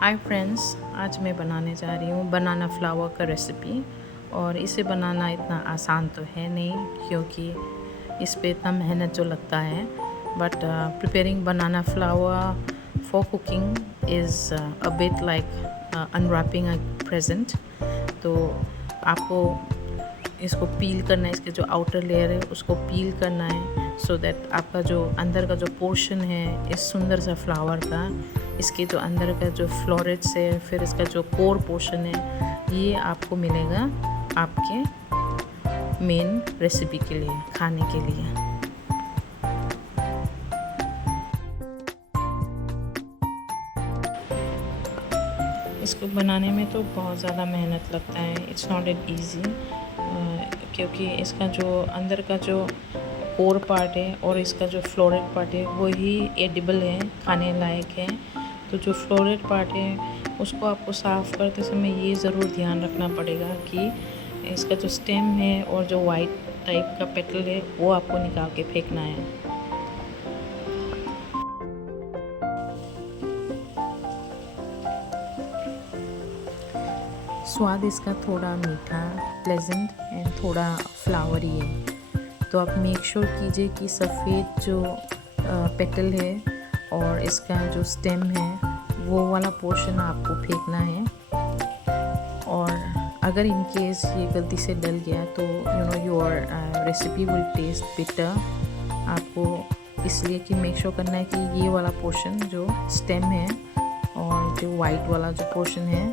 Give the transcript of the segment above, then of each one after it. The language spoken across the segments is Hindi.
हाय फ्रेंड्स, आज मैं बनाने जा रही हूँ बनाना फ्लावर का रेसिपी। और इसे बनाना इतना आसान तो है नहीं, क्योंकि इस पे इतना मेहनत जो लगता है। But preparing banana flower for cooking is a bit like unwrapping a present. तो आपको इसको पील करना है, इसके जो आउटर लेयर है उसको पील करना है, सो दैट आपका जो अंदर का जो पोर्शन है इस सुंदर सा फ्लावर का, इसके जो अंदर का जो फ्लोरेट्स है, फिर इसका जो कोर पोर्शन है, ये आपको मिलेगा आपके मेन रेसिपी के लिए, खाने के लिए। इसको बनाने में तो बहुत ज़्यादा मेहनत लगता है, इट्स नॉट एट ईजी, क्योंकि इसका जो अंदर का जो कोर पार्ट है और इसका जो फ्लोरेट पार्ट है वही एडिबल है, खाने लायक है। तो जो फ्लोरेट पार्ट है उसको आपको साफ़ करते समय ये ज़रूर ध्यान रखना पड़ेगा कि इसका जो स्टेम है और जो वाइट टाइप का पेटल है वो आपको निकाल के फेंकना है। स्वाद इसका थोड़ा मीठा, प्लेजेंट एंड थोड़ा फ्लावरी है। तो आप मेक श्योर कीजिए कि सफ़ेद जो पेटल है और इसका जो स्टेम है वो वाला पोर्शन आपको फेंकना है। और अगर इन केस ये गलती से डल गया तो your recipe will test bitter. आपको इसलिए कि मेक श्योर करना है कि ये वाला पोर्शन जो स्टेम है और जो वाइट वाला जो पोर्शन है,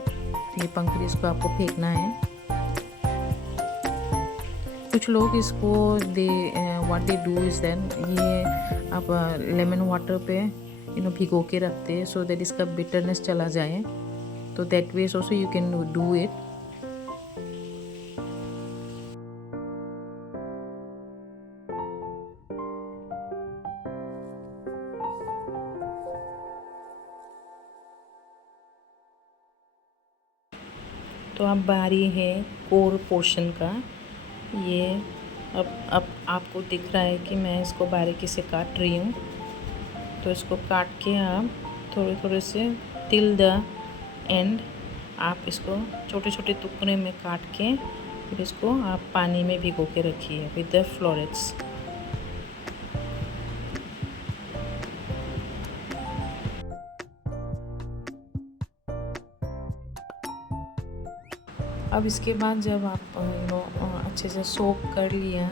ये पंखुड़ी, इसको आपको फेंकना है। कुछ लोग इसको what they do is that ये आप लेमन वाटर पे भिगो के रखते हैं, सो दैट इसका बिटरनेस चला जाए। तो that way also you can do it. तो अब बारी है कोर पोर्शन का। ये अब आपको दिख रहा है कि मैं इसको बारीकी से काट रही हूँ। तो इसको काट के आप थोड़े थोड़े से टिल द एंड आप इसको छोटे छोटे टुकड़े में काट के फिर इसको आप पानी में भिगो के रखिए विद द फ्लोरेट्स। अब इसके बाद जब आप अच्छे से सोक कर लिया,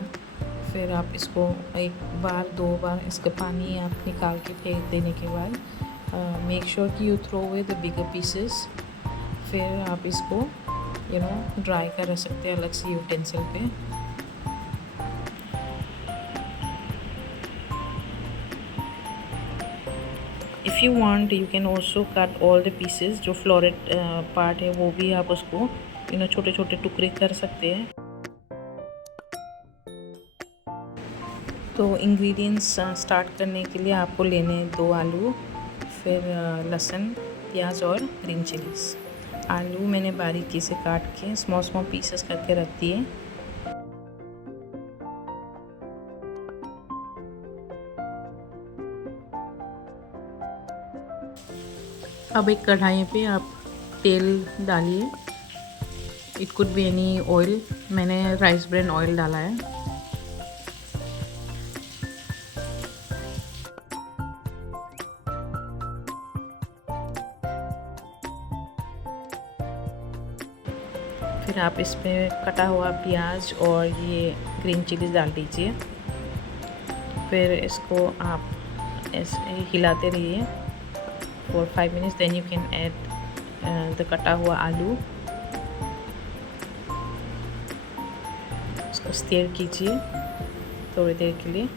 फिर आप इसको एक बार दो बार इसका पानी आप निकाल के फेंक देने के बाद मेक श्योर कि you throw away the bigger pieces. फिर आप इसको ड्राई कर सकते हैं अलग से यूटेंसिल पे। If you want you can also cut all the pieces, जो फ्लोरेट पार्ट है वो भी आप उसको छोटे छोटे टुकड़े कर सकते हैं। तो इंग्रेडिएंट्स स्टार्ट करने के लिए आपको लेने 2 आलू, फिर लहसुन, प्याज और ग्रीन चिलीज़। आलू मैंने बारीकी से काट के स्मॉल स्मॉल पीसेस करके रख दिए। अब एक कढ़ाई पे आप तेल डालिए। It could be any oil, मैंने राइस ब्रान ऑयल डाला है। फिर आप इसमें कटा हुआ प्याज और ये ग्रीन चिलीज डाल दीजिए। फिर इसको आप ऐसे हिलाते रहिए for 5 minutes. Then you can add the कटा हुआ आलू। इसको स्टीर कीजिए थोड़ी देर के लिए।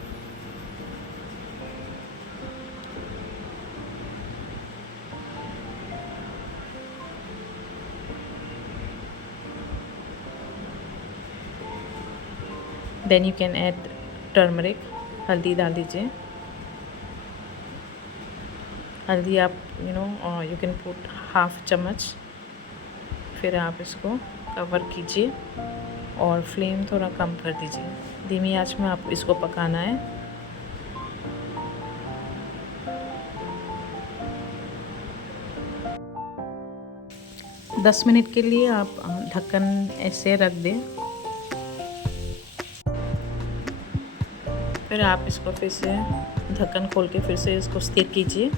Then you can add turmeric, हल्दी डाल दीजिए। हल्दी आप यू कैन पुट हाफ चम्मच। फिर आप इसको कवर कीजिए और फ्लेम थोड़ा कम कर दीजिए। धीमी आंच में आप इसको पकाना है। 10 मिनट के लिए आप ढक्कन ऐसे रख दें। फिर आप इसको फिर से ढक्कन खोल के फिर से इसको स्टिर कीजिए।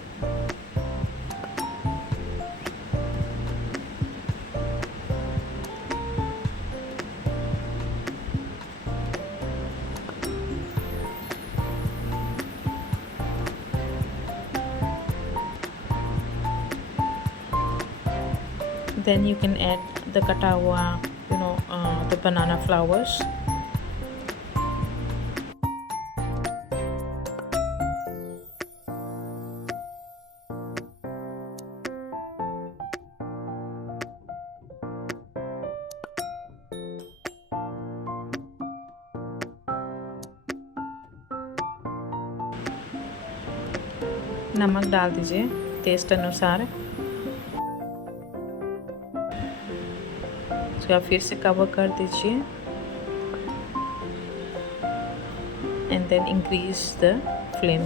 Then you can add the kata hua, the banana flowers. नमक डाल दीजिए टेस्ट अनुसार। उसके बाद फिर से कवर कर दीजिए and then increase the flame.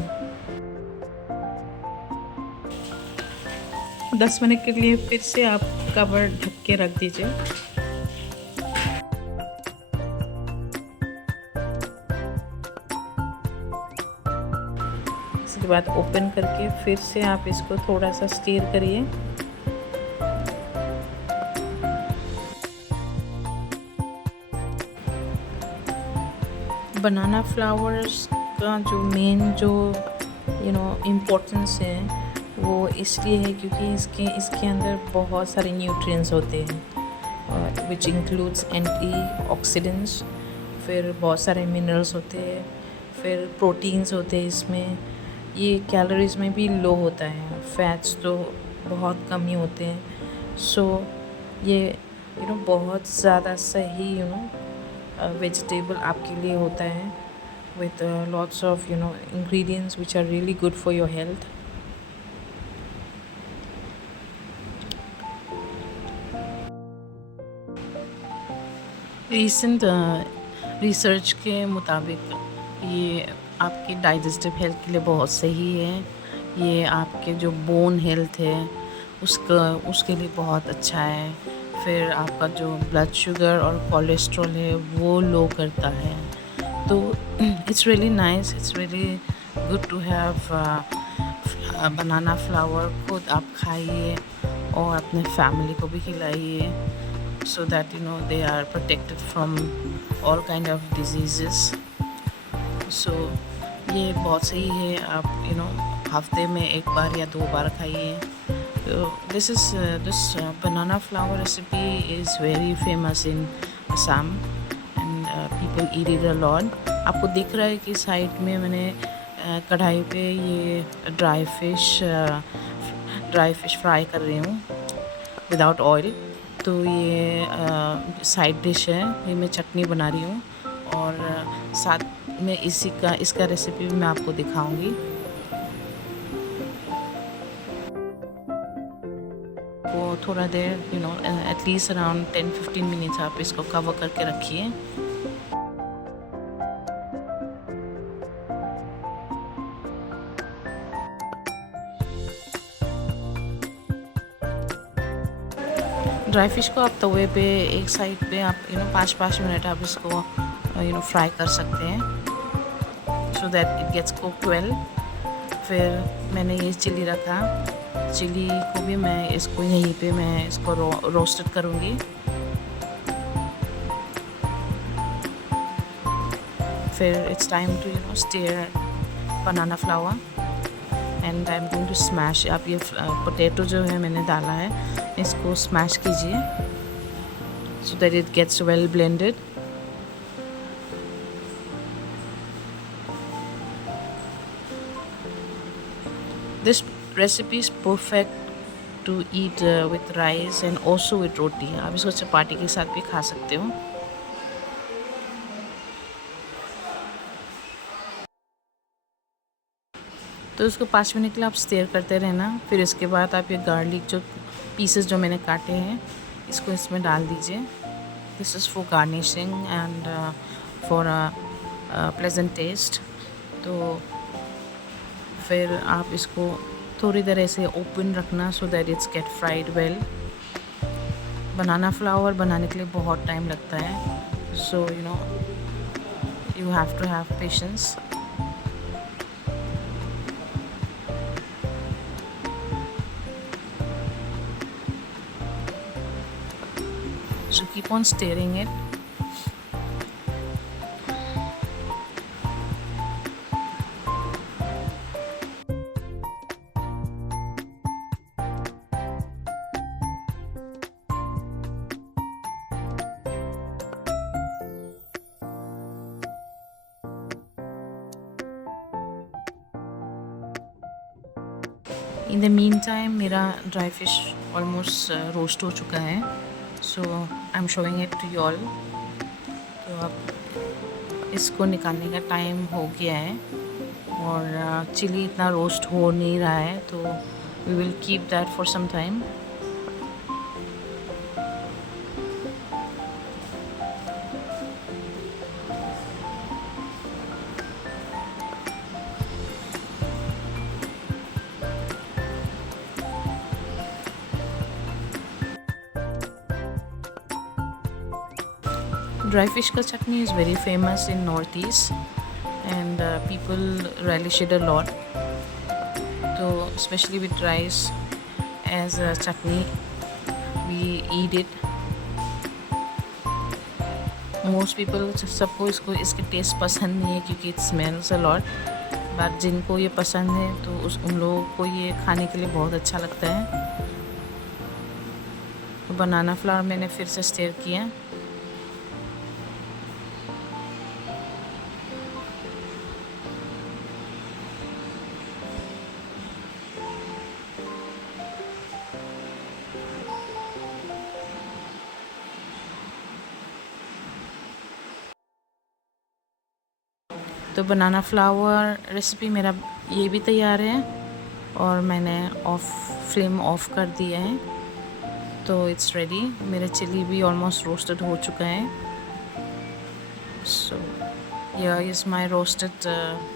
10 minute के लिए फिर से आप कवर ढक के रख दीजिए। इसके बाद ओपन करके फिर से आप इसको थोड़ा सा स्टीर करिए। बनाना फ्लावर्स का जो मेन इम्पोर्टेंस है वो इसलिए है क्योंकि इसके अंदर बहुत सारे न्यूट्रिएंट्स होते हैं विच इंक्लूड्स एंटीऑक्सीडेंट्स, फिर बहुत सारे मिनरल्स होते हैं, फिर प्रोटीन्स होते हैं इसमें। ये कैलोरीज में भी लो होता है, फैट्स तो बहुत कम ही होते हैं। सो ये बहुत ज़्यादा सही वेजिटेबल आपके लिए होता है with lots of ingredients which are really good for your health. Recent research के मुताबिक ये आपकी डाइजेस्टिव हेल्थ के लिए बहुत सही है। ये आपके जो बोन हेल्थ है उसके लिए बहुत अच्छा है। फिर आपका जो ब्लड शुगर और कोलेस्ट्रॉल है वो लो करता है। तो it's really nice, it's really good to have banana flower. खुद आप खाइए और अपने फैमिली को भी खिलाइए so that they are protected from all kind of diseases. So ये बहुत सही है। आप हफ्ते में एक बार या 2 बार खाइए। This banana flower recipe is very famous in Assam and people eat it a lot. आपको दिख रहा है कि साइड में मैंने कढ़ाई पे ये ड्राई फिश फ्राई कर रही हूँ विदाउट ऑयल। तो ये साइड डिश है, ये मैं चटनी बना रही हूँ और साथ में इसका रेसिपी भी मैं आपको दिखाऊंगी। वो थोड़ा देर एटलीस्ट अराउंड 10-15 मिनट्स आप इसको कवर करके रखिए। ड्राई फिश को आप तवे पे एक साइड पे आप 5-5 मिनट आप इसको फ्राई कर सकते हैं so that it gets cooked well. फिर मैंने ये चिली रखा, चिली को भी मैं इसको रोस्टेड करूँगी। फिर it's time to stir banana flower and I am going to smash. आप ये पोटैटो जो है मैंने डाला है इसको स्मैश कीजिए so that it gets well blended. This recipe is perfect to eat with rice and also with roti. आप इसको चपाती के साथ भी खा सकते हो। तो इसको 5 मिनट के लिए आप स्टेयर करते रहना। फिर इसके बाद आप ये गार्लिक जो पीसेस जो मैंने काटे हैं इसको इसमें डाल दीजिए। This is for garnishing and for pleasant taste. तो फिर आप इसको थोड़ी देर ऐसे ओपन रखना so that it's get fried well. Banana flower बनाने के लिए बहुत टाइम लगता है, so you have to have patience. So keep on stirring it. In the mean time मेरा ड्राई फिश ऑलमोस्ट रोस्ट हो चुका है, so I am showing it to you all. तो अब इसको निकालने का टाइम हो गया है और चिली इतना रोस्ट हो नहीं रहा है, तो we will keep that for some time. Dry fish ka chutney is very famous in Northeast and people relish it a lot. So especially with rice as a chutney, we eat it. Most people सबको इसके टेस्ट पसंद नहीं है क्योंकि it smells a lot. But जिनको ये पसंद है तो उन लोगों को ये खाने के लिए बहुत अच्छा लगता है. तो बनाना फ्लावर मैंने फिर से स्टर किया. तो बनाना फ्लावर रेसिपी मेरा ये भी तैयार है और मैंने फ्लेम ऑफ कर दिया है, तो इट्स रेडी. मेरा चिली भी ऑलमोस्ट रोस्टेड हो चुका है. सो यह is my roasted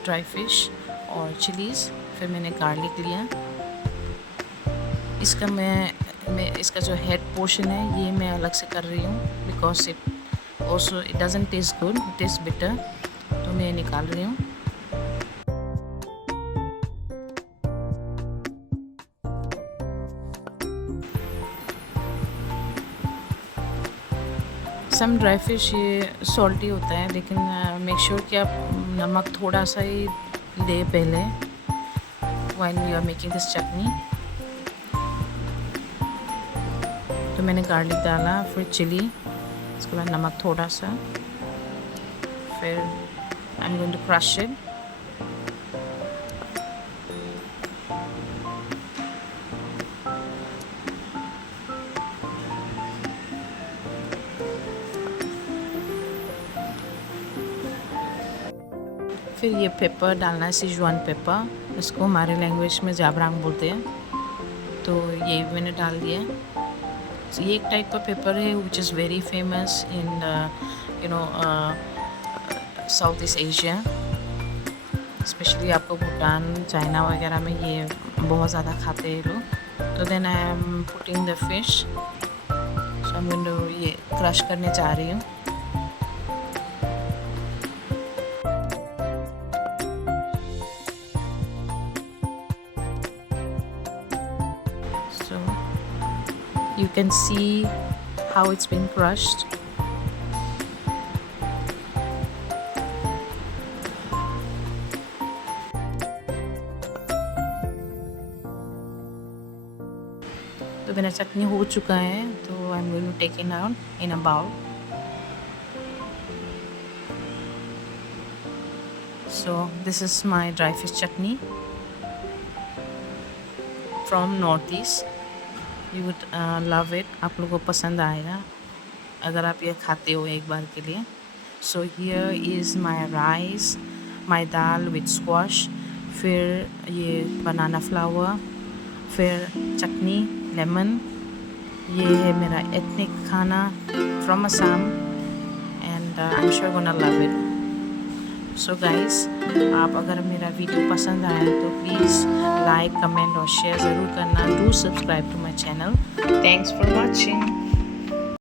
dry fish और चिलीज़. फिर मैंने गार्लिक लिया. इसका जो हेड पोर्शन है ये मैं अलग से कर रही हूँ because it doesn't taste good, it taste bitter. तो मैं निकाल रही हूँ. सम ड्राई फिश ये सॉल्टी होता है, लेकिन मेक श्योर कि आप नमक थोड़ा सा ही ले पहले while you are making this chutney. तो मैंने गार्लिक डाला, फिर चिली, इसके बाद नमक थोड़ा सा, फिर I'm going to crush it. फिर ये पेपर डालना है, सिजुआन पेपर. इसको हमारे लैंग्वेज में जाब्रांग बोलते हैं. तो ये मैंने डाल दिया. so, ये एक टाइप का पेपर है which is very famous in south east Asia. Specially आपको भूटान, चाइना वगैरह में ये बहुत ज़्यादा खाते हैं लोग. तो then I am putting the fish. So I am ये क्रश करने जा रही हूँ. सो you can see how it's been crushed. तो मेरा चटनी हो चुका है, तो I am going to take it out in a bowl. So this is my dry fish chutney from North East. You would love it. आप लोगों को पसंद आएगा अगर आप ये खाते हो एक बार के लिए. So here is my rice, my dal with squash, फिर ये बनाना फ्लावर, फिर चटनी, लेमन. ये है मेरा एथनिक खाना from Assam and I am sure gonna love it. So guys, आप अगर मेरा वीडियो पसंद आया तो प्लीज़ लाइक, कमेंट और शेयर ज़रूर करना. Do subscribe to my channel. Thanks for watching.